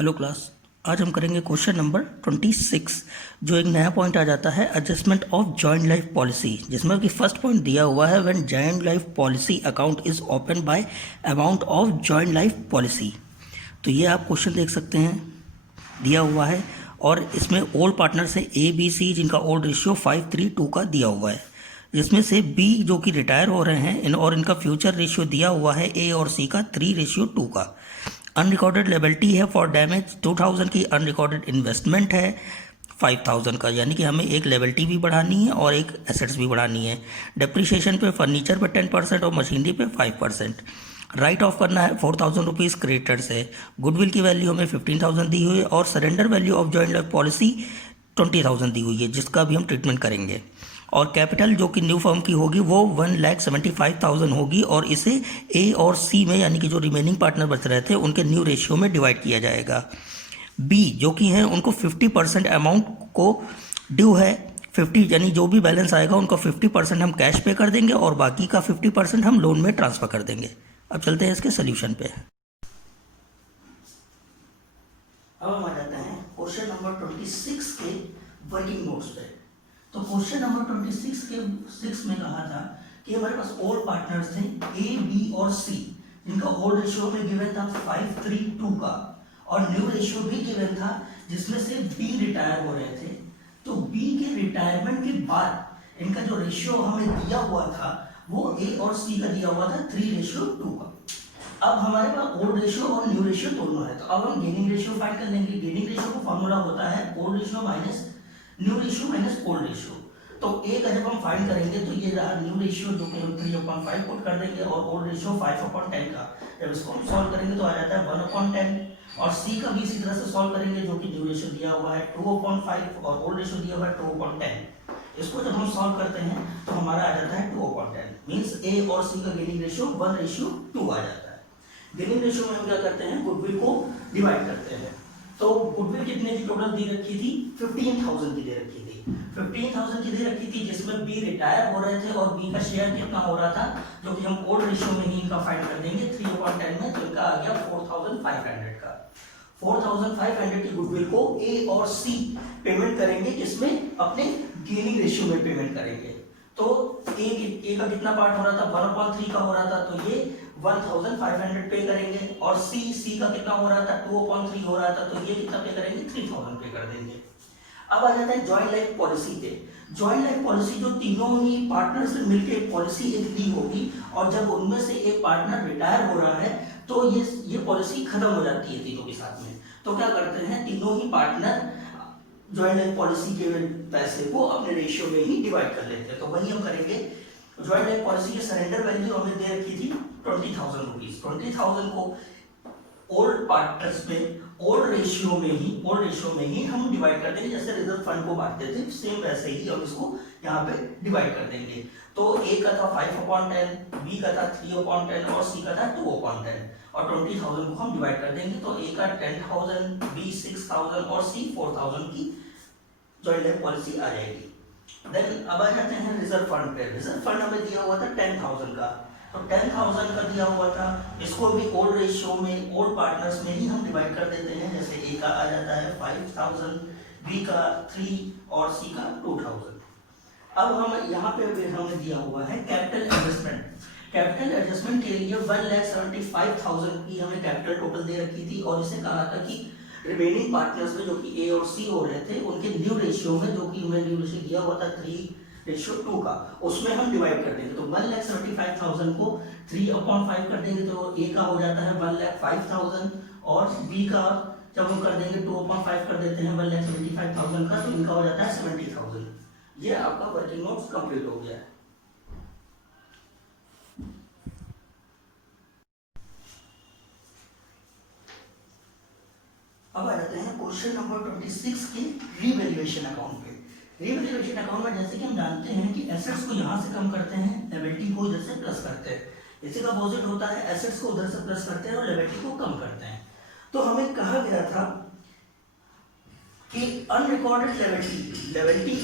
Hello class. आज हम करेंगे क्वेश्चन नंबर 26 जो एक नया पॉइंट आ जाता है adjustment of joint life policy, जिसमें कि फर्स्ट पॉइंट दिया हुआ है when joint life policy account is open by amount of joint life policy. तो ये आप क्वेश्चन देख सकते हैं, दिया हुआ है और इसमें ओल्ड पार्टनर्स है ए बी सी, जिनका ओल्ड रेशियो 5:3:2 का दिया हुआ है, जिसमें से बी जो कि रिटायर हो रहे हैं और इनका फ्यूचर रेशियो दिया हुआ है ए और सी का 3:2 का। अनरिकॉर्डेड लेबिलिटी है फॉर डैमेज 2000 की, अनरिकॉर्डेड इन्वेस्टमेंट है 5000 का, यानी कि हमें एक लेबिलिटी भी बढ़ानी है और एक एसेट्स भी बढ़ानी है। डेप्रिसिएशन पे फर्नीचर पे 10% और मशीनरी पे 5%। राइट ऑफ करना है 4000 रुपीज़ क्रेडिटर्स है। गुडविल की वैल्यू हमें 15000 दी हुई है और surrender value of joint life policy 20000 दी हुई है, जिसका भी हम ट्रीटमेंट करेंगे। और कैपिटल जो कि न्यू फर्म की होगी वो 1,75,000 होगी और इसे ए और सी में, यानी कि जो रिमेनिंग पार्टनर बच रहे थे उनके न्यू रेशियो में डिवाइड किया जाएगा। बी जो कि हैं उनको 50% अमाउंट को ड्यू है, 50 यानी जो भी बैलेंस आएगा उनको 50% हम कैश पे कर देंगे और बाकी का 50% हम लोन में ट्रांसफ़र कर देंगे। अब चलते हैं इसके सोल्यूशन पे। अब हम आ जाते हैं क्वेश्चन नंबर 26 के वर्किंग नोट्स पे। तो क्वेश्चन नंबर 26 में कहा था कि हमारे पास ओल्ड पार्टनर्स थे ए बी और सी, जिनका ओल्ड रेशियो में गिवन था 5:3:2 का और न्यू रेशियो भी गिवन था, जिसमें से बी रिटायर हो रहे थे। तो बी के रिटायरमेंट के बाद इनका जो रेशियो हमें दिया हुआ था वो ए और सी का दिया हुआ था 3:2 का। अब हमारे पास ओल्ड रेशियो और न्यू रेशियो दोनों है, तो अब हम गेनिंग रेशियो फाइंड कर लेंगे। गेनिंग रेशियो का फॉर्मूला होता है old ratio minus new ratio minus old ratio. तो ए का जब हम फाइंड करेंगे तो ये रहा न्यू रेशियो जो कि हम 3/5 पुट कर देंगे और ओल्ड रेशियो 5/10 का। जब इसको हम सॉल्व करेंगे तो आ जाता है 1/10 और सी का भी इसी तरह से सॉल्व करेंगे जो कि न्यू रेशियो दिया हुआ है 2/5 और ओल्ड रेशियो दिया हुआ है 2/10। इसको जब हम सॉल्व करते हैं तो हमारा आ जाता है 2/10, मींस ए और सी का गेनिंग रेशियो 1:2 आ जाता है। गेनिंग रेशियो में हम क्या करते हैं, गुडविल को डिवाइड करते हैं। तो गुडविल कितने की टोटल दी रखी थी, 15,000 की दे रखी थी। 15,000 की दे रखी थी जिसमें बी रिटायर हो रहे थे और बी का शेयर कितना हो रहा था, जो कि हम ओल्ड रेशियो में ही इनका फाइंड कर देंगे 3/10 में, तो इनका आ गया 4,500 का। 4,500 की गुडविल को ए और सी पेमेंट करेंगे, किसमें, अपने गेनिंग रेशियो में पेमेंट करेंगे। तो ए का कितना पार्ट हो रहा था, 1/3 का हो रहा था, तो ये 1,500 पे करेंगे और सी का कितना हो रहा था, 2/3 हो रहा था, तो ये कितना पे करेंगे, 3,000 पे कर देंगे। अब आ जाता है जॉइंट लाइफ पॉलिसी पे। जॉइंट लाइफ पॉलिसी जो तीनों ही पार्टनर से मिलकर एक पॉलिसी एक ली होगी और जब उनमें से एक पार्टनर रिटायर हो रहा है तो ये पॉलिसी खत्म हो जाती है तीनों के साथ में। तो क्या करते हैं, तीनों ही पार्टनर जॉइंट लाइफ पॉलिसी के पैसे को अपने रेशियो में ही डिवाइड कर लेते हैं। तो वही हम करेंगे। जॉइंट लाइफ पॉलिसी की सरेंडर वैल्यू हमें दे रखी थी 20,000 रुपीज। 20,000 को ओल्ड पार्टनर्स में ओल्ड रेशियो में ही हम डिवाइड कर देंगे, जैसे रिजर्व फंड को बांटते थे सेम वैसे ही हम इसको यहाँ पे डिवाइड कर देंगे। तो ए का था 5/10, बी का था 3/10 और सी का था 2/10 और 20,000 को हम डिवाइड कर देंगे। तो ए का 10,000, बी 6,000 और सी 4,000 की जॉइंट लाइफ पॉलिसी आ जाएगी। देन अब आ जाते हैं रिजर्व फंड पे। रिजर्व फंड हमें दिया हुआ था 10,000 का, तो 10,000 का दिया हुआ था, इसको भी ओल्ड रेशियो में ओल्ड पार्टनर्स में ही हम डिवाइड कर देते हैं। जैसे ए का आ जाता है 5,000, बी का 3 और सी का 2,000। अब हम यहाँ पे हमें दिया हुआ है कैपिटल एडजस्टमेंट। कैपिटल एडजस्टमेंट के लिए 1,75,000 की हमें कैपिटल टोटल दे रखी थी और इसे कहा था कि रिमेनिंग पार्टनर्स में जो कि ए और सी हो रहे थे उनके न्यू रेशियो में, जो कि हमें न्यू रेशियो दिया हुआ था 3:2 का, उसमें हम डिवाइड कर देंगे। तो 1,75,000 को 3/5 कर देंगे तो ए का हो जाता है 1,05,000 और बी का जब हम कर देंगे 2/5 कर देते हैं 1,75,000 का, तो इनका हो जाता है 70,000। ये आपका वर्किंग नोट्स कंप्लीट हो गया है। अब आ जाते हैं क्वेश्चन नंबर 26 के रीवैल्यूएशन अकाउंट पे। रीवैल्यूएशन अकाउंट में जैसे कि हम जानते हैं कि एसेट्स को यहाँ से कम करते हैं, लिएबिलिटी को इधर से प्लस करते हैं। इसी का अपोजिट होता है, एसेट्स को उधर से प्लस करते हैं और लिएबिलिटी को कम करते हैं। तो हमें कहा गया था कि अनरिकॉर्डेड लिएबिलिटी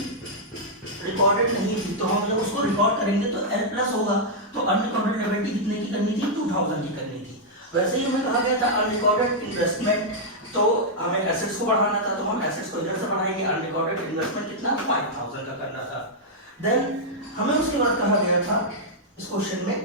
रिकॉर्डेड नहीं थी, तो हम जब उसको रिकॉर्ड करेंगे तो एल प्लस होगा। तो अनरिकॉर्डेड लिएबिलिटी कितने की करनी थी, 2,000 की करनी थी। वैसे ही हमें कहा गया था अनरिकॉर्डेड इन्वेस्टमेंट तो हमें एसेट्स को बढ़ाना था, तो हम एसेट्स को इधर से बढ़ाएंगे। अनरिकॉर्डेड इन्वेस्टमेंट कितना 5000 का करना था। देन हमें उसके बाद कहा गया था इस क्वेश्चन में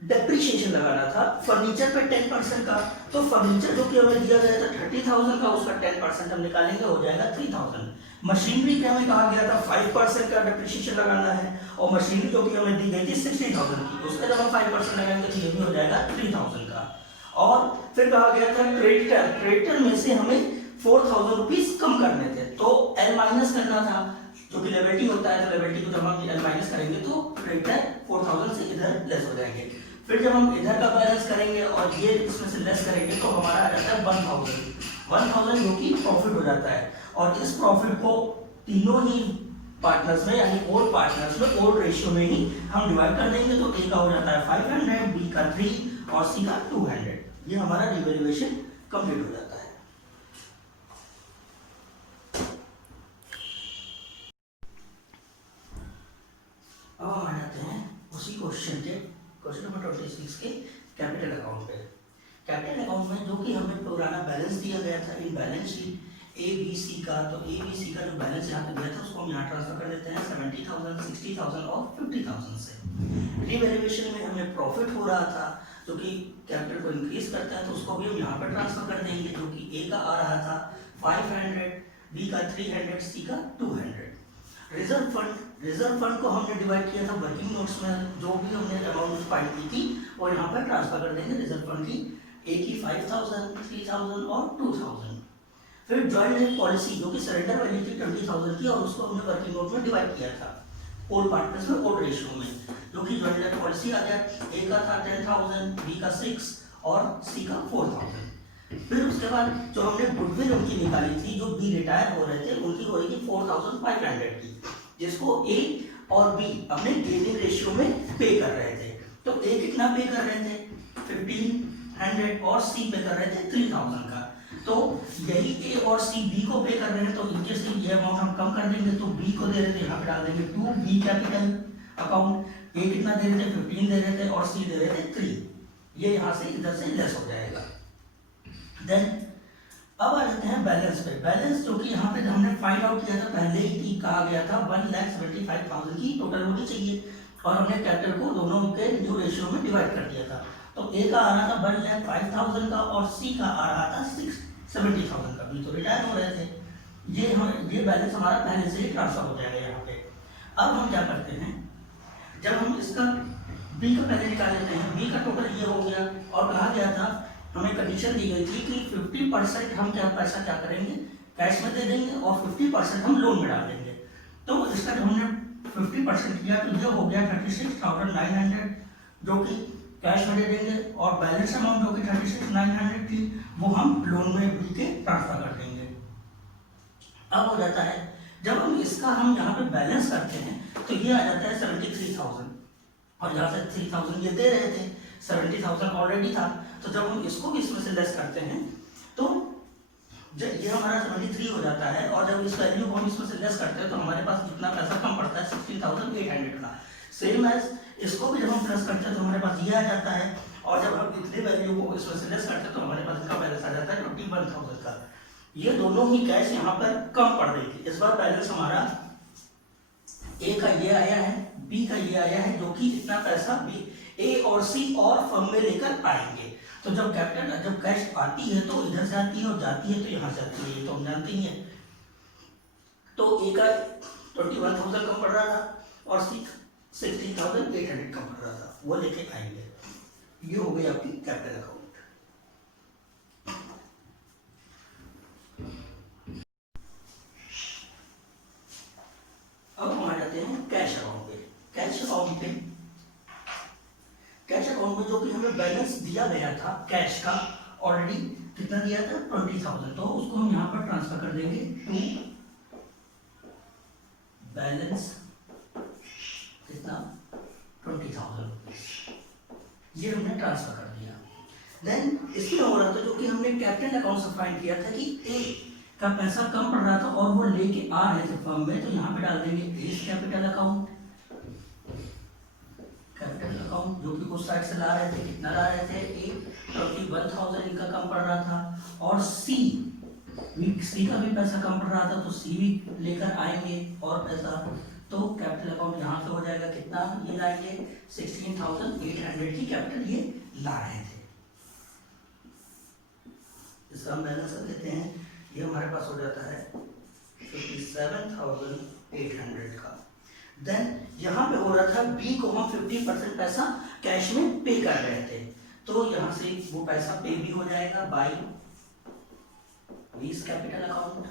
डेप्रिसिएशन लगाना था फर्नीचर पे 10% का। तो फर्नीचर जो कि हमें दिया गया था 30,000 का, उसका 10% हम निकालेंगे, हो जाएगा 3000। मशीनरी पे हमें कहा गया था 5% का डेप्रिसिएशन लगाना है, और मशीनरी जो कि हमें दी गई थी 60,000 की, उसका जब हम 5% लगाएंगे तो ये भी हो जाएगा 3000 का। और फिर कहा गया था क्रेडिटर में से हमें 4000 रुपीज कम करने थे, तो एल माइनस करना था, जो कि लेबिलिटी होता है। तो लेबिलिटी को जब हम एल माइनस करेंगे तो क्रेडिटर 4000 से इधर लेस हो जाएंगे। फिर जब हम इधर का बैलेंस करेंगे और ये इसमें से लेस करेंगे तो हमारा आ जाता है 1000 जो कि प्रॉफिट हो जाता है। और इस प्रॉफिट को तीनों ही पार्टनर्स में यानी ओल्ड पार्टनर्स में ओल्ड रेशियो में ही हम डिवाइड कर देंगे, तो ए का हो जाता है 500, बी का 3 और सी का 200। ये हमारा रिवैल्यूएशन कंप्लीट हो जाता है। अब हम आ जाते हैं उसी क्वेश्चन नंबर 26 के कैपिटल अकाउंट पे। कैपिटल अकाउंट में जो कि हमें पुराना बैलेंस दिया गया था इन बैलेंस शीट ABC का, तो ABC का जो बैलेंस यहाँ पे दिया था उसको हम यहाँ ट्रांसफर कर देते हैं 70,000, 60,000 और 50,000 से। रिवैल्यूएशन में हमें प्रॉफिट हो रहा था जो कि कैपिटल को इंक्रीज करता है, तो उसको भी हम यहाँ पर ट्रांसफर कर देंगे, जो कि ए का आ रहा था 500, बी का 300, सी का 200। रिजर्व फंड को हमने डिवाइड किया था वर्किंग नोट्स में, जो भी हमने अमाउंट फाइंड की थी वो यहाँ पर ट्रांसफर कर देंगे रिजर्व फंड की, ए की 5000, 3000 और 2000। फिर जॉइंट पॉलिसी जो कि सरेंडर वैल्यू थी 20,000 की, और उसको हमने वर्किंग नोट में डिवाइड किया था ओल्ड पार्टनर्स में ओल्ड रेशियो में, जो कि जॉइंट पॉलिसी आ गया, ए का था 10,000, बी का 6 और सी का 4000। फिर उसके बाद जो हमने गुडविल उनकी निकाली थी, जो बी रिटायर हो रहे थे, उनकी होगी 4500 की, जिसको ए और बी अपने गेनिंग रेशियो में पे कर रहे थे। तो ए कितना पे कर रहे थे 1500 और सी पे कर रहे थे 3000 का। तो यही ए और सी बी को पे कर रहे हैं, तो इनके से ये अमाउंट हम कम कर देंगे, तो बी को दे रहे थे यहाँ पे डाल देंगे 2 बी कैपिटल अकाउंट, ए कितना दे रहे थे 15 दे रहे थे और सी दे रहे थे 3, ये यहाँ से इधर से लेस हो जाएगा। देन अब आ जाते हैं बैलेंस पे। बैलेंस जो कि यहाँ पे हमने फाइंड आउट किया था पहले ही कहा गया था 1,75,000 की टोटल होनी चाहिए, और हमने कैपिटल को दोनों के न्यू रेशियो में डिवाइड कर दिया था। तो ए का आ रहा था 1,05,000 का और सी का आ रहा था 70,000 का, भी तो रिटायर हो रहे थे। ये बैलेंस हमारा पहले से ही ट्रांसफर हो जाएगा यहाँ पे। अब हम क्या करते हैं, जब हम इसका बी का पहले निकाल लेते हैं, बी का टोटल ये हो गया, और कहा गया था हमें कंडीशन दी गई थी कि 50% हम पैसा क्या करेंगे कैश में दे देंगे और 50% हम लोन में डाल देंगे। तो इसका जब हमने 50% किया तो ये हो गया 36,900 जो कि कैश में दे देंगे, और बैलेंस अमाउंट जो कि 36,900 थी वो हम लोन में भी के ट्रांसफर कर देंगे। अब हो जाता है जब हम इसका हम यहाँ पे बैलेंस करते हैं तो ये आ जाता है 73,000, और यहाँ से 3,000 ये दे रहे थे, 70,000 ऑलरेडी था। तो जब हम इसको भी इसमें से लेस करते हैं तो जब ये हमारा 73 हो जाता है, और जब इस वैल्यू को हम इसमें से लेस करते हैं तो हमारे पास कितना पैसा कम पड़ता है 16,800 का। सेम एज इसको भी जब हम प्लस करते हैं तो हमारे पास ये आ जाता है, और जब हम इतने वैल्यू को इसमें से लेस करते हैं तो हमारे पास इसका बैलेंस आ जाता है 21,000 का। ये दोनों ही कैश यहाँ पर कम पड़ रही थी। इस बार बैलेंस हमारा ए का ये आया है, बी का ये आया है, जो कि इतना पैसा बी ए और सी और फर्म में लेकर आएंगे। तो जब कैश आती है तो इधर से आती है और जाती है तो यहाँ से आती है, ये तो हम जानते ही हैं। तो ए का 21,000 कम पड़ रहा था और सी 60,800 कम पड़ रहा था, वो लेके आएंगे। ये हो गई आपकी कैपिटल अकाउंट। अब हम आ जाते हैं कैश अकाउंट पे। कैश अकाउंट में जो कि हमें बैलेंस दिया गया था कैश का ऑलरेडी कितना दिया था 20,000, तो उसको हम यहाँ पर ट्रांसफर कर देंगे टू बैलेंस कितना 20,000, ये हमने ट्रांसफर कर दिया। देन इसमें हो रहा था जो कि हमने कैपिटल अकाउंट से फाइंड किया था कि ए का पैसा कम पड़ रहा था और वो लेके आ रहे थे फर्म में, तो यहाँ पे डाल देंगे as capital account, capital capital account जो कि उस साइड से ला रहे थे, कितना ला रहे थे, 21,000 इनका कम पड़ रहा था, और सी का भी पैसा कम पड़ रहा था, तो सी भी लेकर आएंगे और पैसा, तो कैपिटल अकाउंट यहाँ से हो जाएगा कितना, ये लाएंगे 16,800 की कैपिटल ये ला रहे थे। इसका हम बैलेंस कर देते हैं, ये हमारे पास हो जाता है 57,800 का। देन यहाँ पे हो रहा था बी को हम 50% पैसा कैश में पे कर रहे थे, तो यहाँ से वो पैसा पे भी हो जाएगा बाई बीस कैपिटल अकाउंट।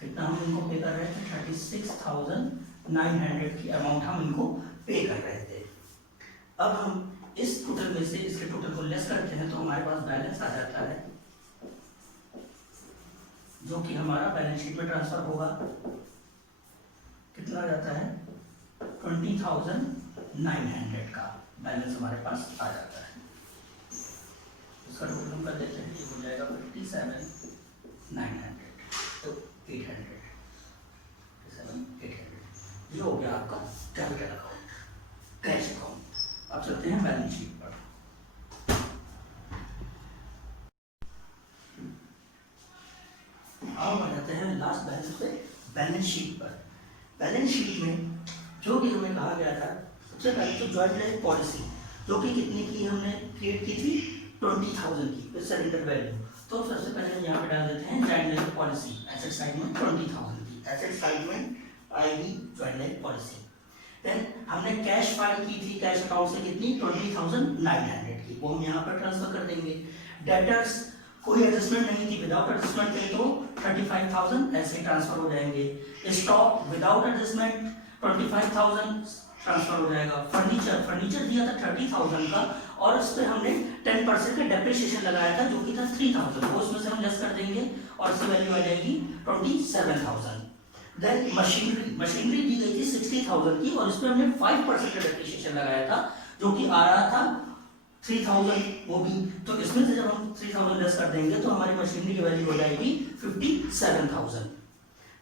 कितना हम इनको पे कर रहे थे, 36,900 की अमाउंट हम इनको पे कर रहे थे। अब हम इस टोटल में से इसके टोटल को लेस करते हैं, तो हमारे पास बैलेंस आ जाता है जो कि हमारा बैलेंस शीट में ट्रांसफर होगा। कितना आ जाता है, 20,900 का बैलेंस हमारे पास आ जाता है। इसका टोटल हम कर देते हैं, ये हो जाएगा 57,900, तो 800, 57,800 ये हो गया आपका कैपिटल अकाउंट, कैश अकाउंट। अब चलते हैं बैलेंस शीट पर। अब आ जाते हैं लास्ट बैलेंस पे, बैलेंस शीट पर। बैलेंस शीट में जो भी हमें कहा गया था, सबसे पहले तो जॉइंट लाइफ पॉलिसी जो कि कितने की हमने क्रिएट की थी, 20,000 की विद सरेंडर वैल्यू। तो सबसे पहले हम यहाँ पे डाल देते हैं joint life policy, asset side में 20,000 की, एसेट साइड में आएगी जॉइंट लाइफ पॉलिसी। देन हमने कैश फाइल की थी कैश अकाउंट से कितनी, 20,900 की, वो हम यहाँ पर ट्रांसफर कर देंगे। डेटर्स कोई एडजस्टमेंट नहीं थी, विदाउट एडजस्टमेंट थे तो 35,000 ऐसे ट्रांसफर हो जाएंगे। स्टॉक विदाउट एडजस्टमेंट 25,000 ट्रांसफर हो जाएगा। फर्नीचर दिया था 30,000 का, और उस पर हमने 10% का डेप्रिसिएशन लगाया था जो कि था 3,000, वो उसमें से हम लेस कर देंगे और इसकी वैल्यू आ जाएगी 27,000। देन मशीनरी दी गई थी 60,000 की, और इस पर हमने 5% का डेप्रिसिएशन लगाया था जो कि आ रहा था 3,000 वो भी, तो इसमें से जब हम 3,000 लेस कर देंगे तो हमारी मशीनरी की वैल्यू हो जाएगी 57,000।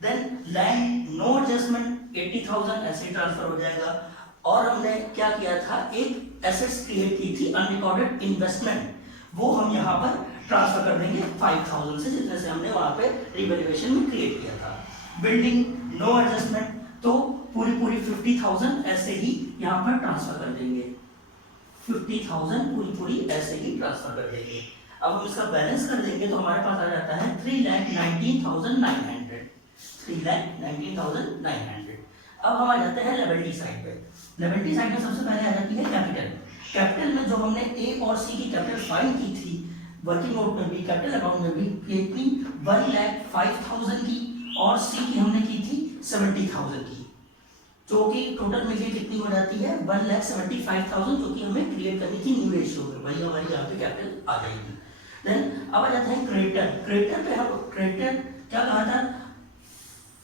देन लैंड नो एडजस्टमेंट 80,000 ऐसे ट्रांसफर हो जाएगा। और हमने क्या किया था, एक एसेट्स क्रिएट की थी अनरिकॉर्डेड इन्वेस्टमेंट, वो हम यहाँ पर ट्रांसफर कर देंगे 5,000 से, जितने से हमने वहाँ पे रिवैल्यूएशन में क्रिएट किया था। बिल्डिंग नो एडजस्टमेंट, तो पूरी 50,000 ऐसे ही यहाँ पर ट्रांसफर कर देंगे, 50,000 पूरी ऐसे ही ट्रांसफर कर देंगे। अब हम इसका बैलेंस कर देंगे तो हमारे पास आ जाता है 3,19,900, 3,19,900। अब हम आ जाते हैं लायबिलिटी साइड पे। लायबिलिटी साइड में सबसे पहले आ जाती है कैपिटल। कैपिटल में जो हमने ए और सी की कैपिटल फाइंड की थी, वर्किंग नोट में भी कैपिटल अकाउंट में भी, कितनी 1,05,000 की, और सी की हमने की थी 70,000 की, जो कि टोटल मिलकर कितनी हो जाती है 1,75,000, जो कि हमें क्रिएट करनी थी न्यू रेशियो में, वही हमारी यहाँ पे कैपिटल आ जाएगी। देन अब आ जाता है क्रेडिटर। क्रेडिटर पे हम क्रेडिटर क्या कहा था,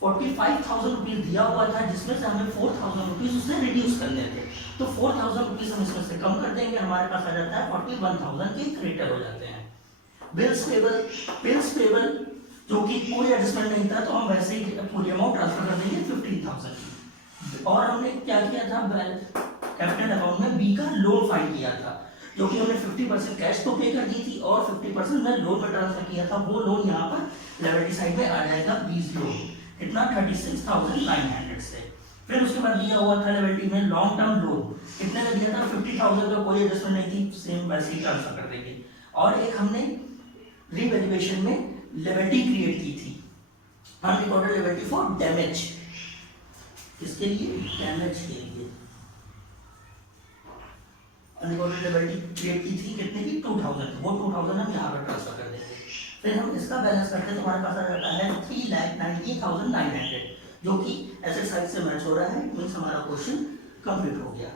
45,000 रुपीज दिया हुआ था, जिसमें से हमें 4,000 रुपीज उससे रिड्यूस करने थे, तो 4,000 रुपीज हम इसमें से कम कर देंगे, हमारे पास आ जाता है 41,000 के क्रेडिटर हो जाते हैं। बिल्स पेबल जो कि कोई एडजस्टमेंट नहीं था, तो हम वैसे ही पूरी अमाउंट ट्रांसफर कर देंगे 15,000 की। और हमने क्या किया था, कैपिटल अकाउंट में बी का लोन फाइल किया था, जो कि हमने 50% कैश तो पे कर दी थी और 50% में लोन में ट्रांसफर किया था। वो लोन यहाँ पर लायबिलिटी साइड में आ जाएगा, बीस लोन, कितना 36,900 से। फिर उसके बाद दिया हुआ था लायबिलिटी में लॉन्ग टर्म लोन, कितने का दिया था, 50,000 का, कोई एडजस्टमेंट नहीं थी, सेम वैसे ही ट्रांसफर कर देंगे। और एक हमने रिवैल्यूएशन में लायबिलिटी क्रिएट की थी, अनरिकॉर्डेड लायबिलिटी फॉर डैमेज, किसके लिए, डैमेज के लिए अनरिकॉर्डेड लायबिलिटी क्रिएट की थी, कितने की 2,000, वो 2,000 हम यहाँ पर ट्रांसफर कर देंगे। फिर हम इसका बैलेंस करते हैं तो हमारे पास आ जाता है 3,90,900, जो कि एसेट साइड से मैच हो रहा है, मींस हमारा क्वेश्चन कंप्लीट हो गया।